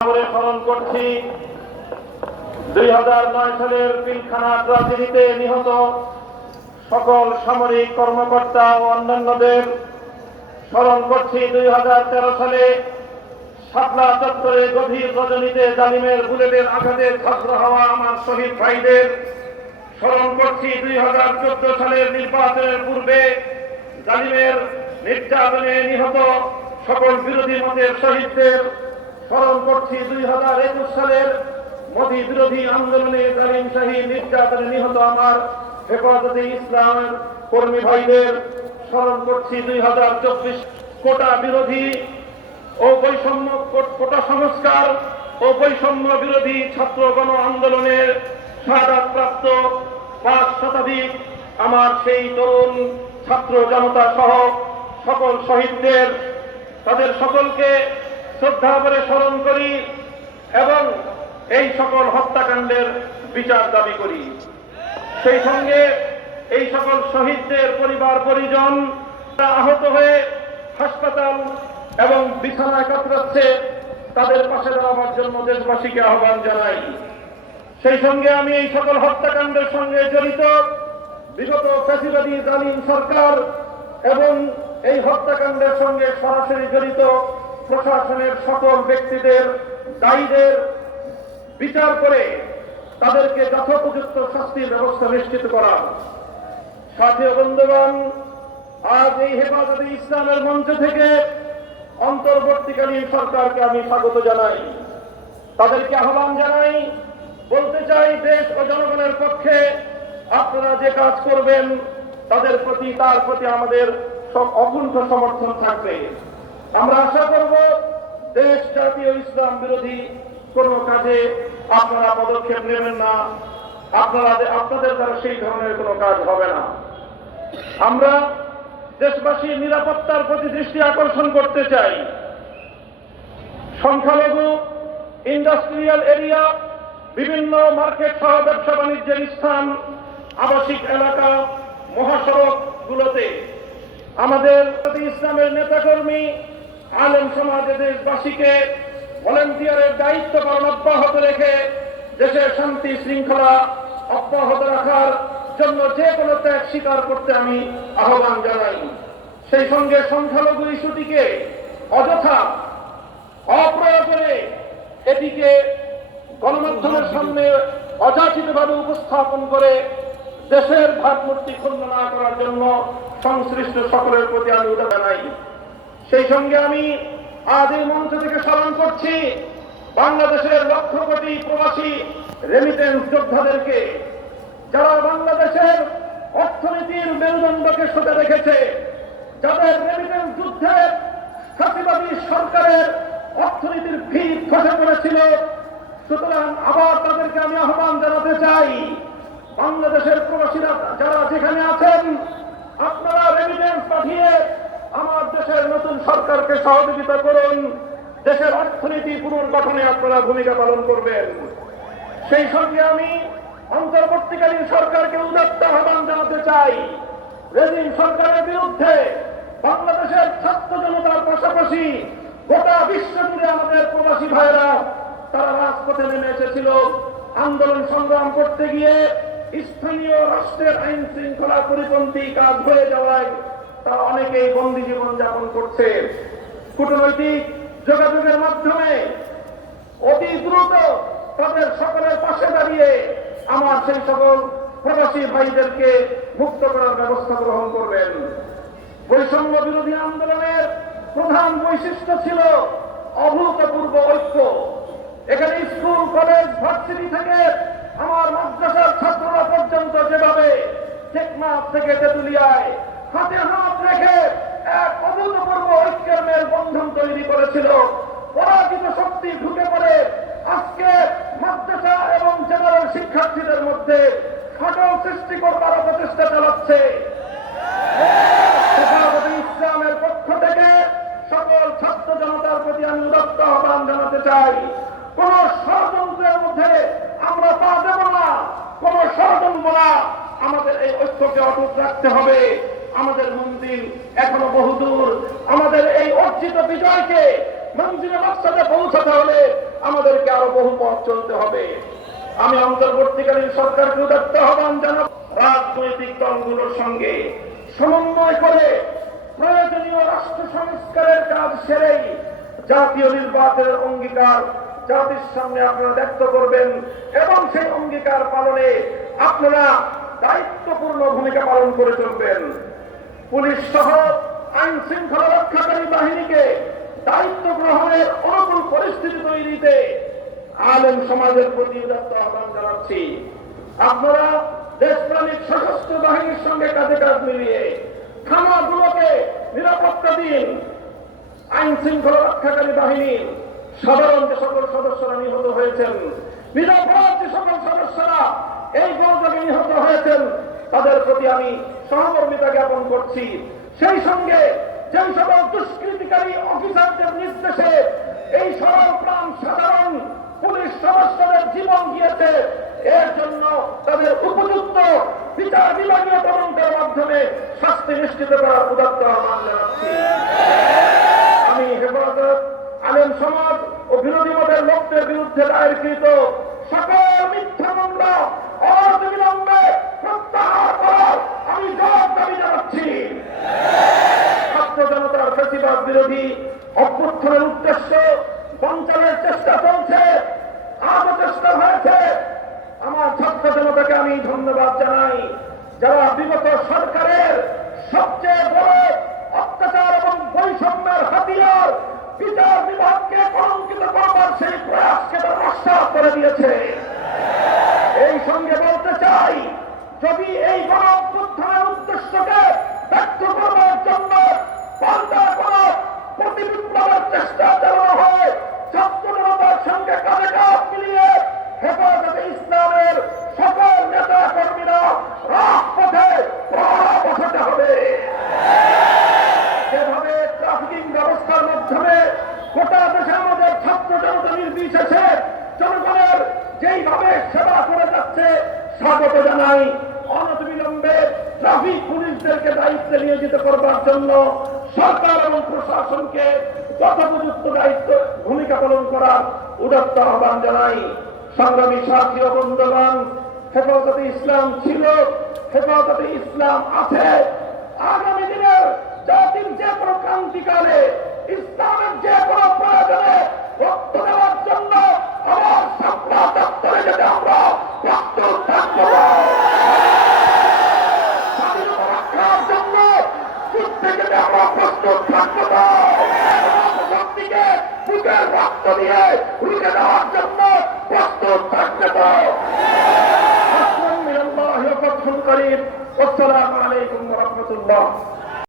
করে স্মরণ করছি। দুই হাজার নয় সালের পিলখানা ট্রাজেডিতে নিহত সকল সামরিক কর্মকর্তা ও অন্যান্যদের স্মরণ করছি। দুই হাজার তেরো সালে শাপলা চত্বরে গভীর রজনীতে জালিমের বুলেটের আঘাতে ছাত্র হওয়া আমার শহীদ ভাইদের স্মরণ করছি। দুই হাজার চোদ্দ সালের নির্বাচনের পূর্বে জালিমের নির্যাতনে নিহত সকল বিরোধী মতের শহীদদের স্মরণ করছি দুই হাজার একুশ সালের মোদী বিরোধী আন্দোলনে জালিম শাহী নির্যাতনে নিহত আমার হেফাজতে ইসলামের কর্মী ভাইদের স্মরণ করছি দুই হাজার চব্বিশ কোটা বিরোধী ও বৈষম্য কোটা সংস্কার ও বৈষম্য বিরোধী ছাত্র গণ আন্দোলনের প্রাপ্ত পাঁচ শতাধিক আমার সেই তরুণ ছাত্র জনতা সহ সকল শহীদদের, তাদের সকলকে শ্রদ্ধা করে স্মরণ করি এবং এই সকল হত্যাকাণ্ডের বিচার দাবি করি। সেই সঙ্গে এই সকল শহীদদের পরিবার পরিজন আহত হয়ে হাসপাতাল এবং বিছানায় কাতরাচ্ছে তাদের পাশে দাঁড়াবার জন্য দেশবাসীকে আহ্বান জানাই। সেই সঙ্গে আমি এই সকল হত্যাকাণ্ডের সঙ্গে জড়িত বিগত ফ্যাসিবাদী জালিম সরকার এবং এই হত্যাকাণ্ডের সঙ্গে সরাসরি জড়িত প্রশাসনের সকল ব্যক্তিদের দায়ীদের বিচার করে তাদেরকে যথোপযুক্ত শাস্তির ব্যবস্থা নিশ্চিত করা। সাথে বন্ধুগণ, আজ এই হেফাজতে ইসলামের মঞ্চ থেকে অন্তর্বর্তীকালীন সরকারকে আমি স্বাগত জানাই। তাদেরকে আহ্বান জানাই, বলতে চাই দেশ ও জনগণের পক্ষে আপনারা যে কাজ করবেন, তাদের প্রতি, তার প্রতি আমাদের সব অকুণ্ঠ সমর্থন থাকবে। আমরা আশা করব দেশ জাতীয় ইসলাম বিরোধী কোনো কাজে আপনারা পদক্ষেপ নেবেন না। আপনারা আপনাদের দ্বারা সেই ধরনের কোনো কাজ হবে না। আমরা দেশবাসীর নিরাপত্তার প্রতি দৃষ্টি আকর্ষণ করতে চাই। সংখ্যালঘু, ইন্ডাস্ট্রিয়াল এরিয়া, বিভিন্ন মার্কেট সহ ব্যবসা বাণিজ্যের স্থান, আবাসিক এলাকা মহাসড়ক গুলোতে আমাদের ইসলামের নেতাকর্মী আলেম সমাজে দেশবাসীকে ভলেন্টিয়ারের দায়িত্ব পালন অব্যাহত রেখে দেশের শান্তি শৃঙ্খলা অব্যাহত রাখার জন্য যে কোনো ত্যাগ স্বীকার করতে আমি আহ্বান জানাই। সেই সঙ্গে সংখ্যালঘু ইস্যুটিকে অযথা অপ্রয়োজনে এটিকে গণমাধ্যমের সামনে অযাচিতভাবে উপস্থাপন করে দেশের ভাবমূর্তি ক্ষুণ্ণ না করার জন্য সংশ্লিষ্ট সকলের প্রতি আমি জানাই। সেই সঙ্গে আমি আজ এই মঞ্চ থেকে স্মরণ করছি, বাংলাদেশের লক্ষ কোটি প্রবাসী রেমিটেন্স যোদ্ধাদেরকে, যারা বাংলাদেশের অর্থনীতির মেরুদণ্ডকে সতে রেখেছে, যাদের রেমিটেন্স যুদ্ধে ফাঁসিবাদী সরকারের অর্থনীতির ভিত খসে পড়েছিল। সুতরাং আবার তাদেরকে আমি আহ্বান জানাতে চাই, বাংলাদেশের প্রবাসীরা যারা যেখানে আছেন, আপনারা রেমিটেন্স পাঠিয়ে আমার দেশের নতুন সরকারকে সহযোগিতা করুন। দেশের অর্থনীতি পুনর্গঠনে আপনারা ভূমিকা পালন করবেন। সেই সঙ্গে আমি অন্তর্বর্তীকালীন সরকারকে উদাত্ত আহ্বান জানাতে চাই। রেজিম সরকারের বিরুদ্ধে বাংলাদেশের ছাত্র জনতার পাশাপাশি গোটা বিশ্ব জুড়ে আমাদের প্রবাসী ভাইরা তারা রাজপথে নেমে এসেছিল। আন্দোলন সংগ্রাম করতে গিয়ে স্থানীয় রাষ্ট্রের আইন শৃঙ্খলা পরিপন্থী কাজ হয়ে যাওয়ায় তারা অনেকেই বন্দী জীবন যাপন করছে। কূটনৈতিক যোগাযোগের মাধ্যমে অতি দ্রুত তাদের সকলের পাশে দাঁড়িয়ে আমার সেই সকল প্রবাসী ভাইদেরকে মুক্ত করার ব্যবস্থা গ্রহণ করবেন। বৈষম্য বিরোধী আন্দোলনের প্রধান বৈশিষ্ট্য ছিল অভূতপূর্ব ঐক্য। এখানে স্কুল, কলেজ, ভার্সিটি থেকে আমার মাদ্রাসার ছাত্ররা পর্যন্ত যেভাবে টেকনাফ থেকে তেতুলিয়ায় হাতে হাত রেখে এক অভূতপূর্ব ঐক্যের মেল বন্ধন তৈরি করেছিল। পরাজিত শক্তি ঢুকে পড়ে আজকে মাদ্রাসা এবং জেনারেল শিক্ষার্থীদের মধ্যে ফাটল সৃষ্টি করবার প্রচেষ্টা চালাচ্ছে। ইসলামের পক্ষ থেকে সকল ছাত্র জনতার প্রতি আমি উদাত্ত আহ্বান জানাতে চাই, কোন ষড়যন্ত্রের মধ্যে আমরা পা দেব না, কোন ষড়যন্ত্র না, আমাদের এই ঐক্যকে অটুট রাখতে হবে। আমাদের মন্দির এখনও বহুদূর আমাদের এই অর্জিত বিজয়কে মন্দিরে মাকসাদে পৌঁছাতে হলে আমাদেরকে আরও বহু পথ চলতে হবে। আমি অন্তর্বর্তীকালীন সরকারকে উদাত্ত আহ্বান জানাব। রাজনৈতিক দলগুলোর সঙ্গে সমন্বয় করে প্রয়োজনীয় রাষ্ট্র সংস্কারের কাজ সেরেই জাতীয় নির্বাচনের অঙ্গীকার জাতির সামনে আপনারা ব্যক্ত করবেন এবং সেই অঙ্গীকার পালনে আপনারা দায়িত্বপূর্ণ ভূমিকা পালন করে চলবেন। পুলিশ সহ আইন শৃঙ্খলা রক্ষাকারী বাহিনীকে দায়িত্ব গ্রহণের অনুকূল পরিস্থিতি তৈরিতে আলেম সমাজের প্রতি উদাত্ত আহ্বান জানাচ্ছি। আপনারা দেশপ্রেমিক সশস্ত্র বাহিনীর সঙ্গে কাজে কাজ মিলিয়ে থানাগুলোকে নিরাপত্তা দিন। আইন শৃঙ্খলা রক্ষাকারী বাহিনীর সাধারণ যে সকল সদস্যরা নিহত হয়েছেন, নিরাপরাধ যে সকল সদস্যরা এই গণযোগে নিহত হয়েছেন তাদের প্রতি আমি সহমর্মিতা জ্ঞাপন করছি। সেই সঙ্গে যে সকল দুষ্কৃতিকারী অফিসারদের নির্দেশে এই সরল প্রাণ সাধারণ পুলিশ সদস্যদের জীবন গিয়েছে, এর জন্য তাদের উপযুক্ত বিচার বিভাগীয় তদন্তের মাধ্যমে শাস্তি নিশ্চিত করার উদাত্ত আহ্বান জানাচ্ছি। আমি হেফাজত, আলেম সমাজ ও বিরোধী মতের লোকদের বিরুদ্ধে দায়েরকৃত সকল মিথ্যা মামলা অবিলম্বে প্রত্যাহার করার আমি জবাব দাবি জানাচ্ছি ছাত্র জনতার ফেসিবাদ বিরোধী অভ্যুত্থানের উদ্দেশ্য বঞ্চনের চেষ্টা চলছে আরও চেষ্টা হয়েছে। আমার ছাত্র জনতাকে আমি ধন্যবাদ জানাই। যারা বিগত সরকারের সবচেয়ে বড় অত্যাচার এবং বৈষম্যের হাতিয়ার বিচার বিভাগকে কলঙ্কিত করবার সেই প্রয়াসকে তারা নস্বাত করে দিয়েছে এই সঙ্গে বলতে চাই যদি এই গণ অভ্যুত্থানের উদ্দেশ্যকে ব্যক্ত করবার জন্য পাল্টা কোন প্রতিবিপ্লবের চেষ্টা চালানো হয় ছাত্র জনতার সঙ্গে কাঁধে কাঁধ মিলিয়ে হেফাজতে ইসলামের সকল নেতা কর্মীরা রাজপথে প্রহরা বসাতে হবে যেভাবে ট্রাফিকিং ব্যবস্থার মাধ্যমে গোটা দেশে আমাদের ছাত্র জনতা নির্বিশেষে জনগণের যেইভাবে সেবা করে যাচ্ছে, স্বাগত জানাই। অনতিবিলম্বে ট্রাফিক পুলিশদেরকে দায়িত্বে নিয়োজিত করবার জন্য সরকার এবং প্রশাসনকে যথোপযুক্ত দায়িত্ব, ভূমিকা পালন করার উদাত্ত আহ্বান জানাই। সংগ্রামী সাথী ও বন্ধুগণ, হেফাজতে ইসলাম ছিল, হেফাজতে ইসলাম আছে। আগামী দিনের জাতির যে কোনো ক্রান্তিকালে ইসলামের যে কোনো প্রয়োজনে রক্ত দেওয়ার জন্য আমার সাপলা দপ্তরে যেতে আমরা প্রস্তুত থাকব স্বাধীনতা রক্ষার জন্য যেতে আমরা প্রস্তুত থাকব না। শক্তিকে বুকের রক্ত দিয়ে রুখে দেওয়ার জন্য প্রস্তুত থাকব আসসালামু আলাইকুম ওয়া রাহমাতুল্লাহ।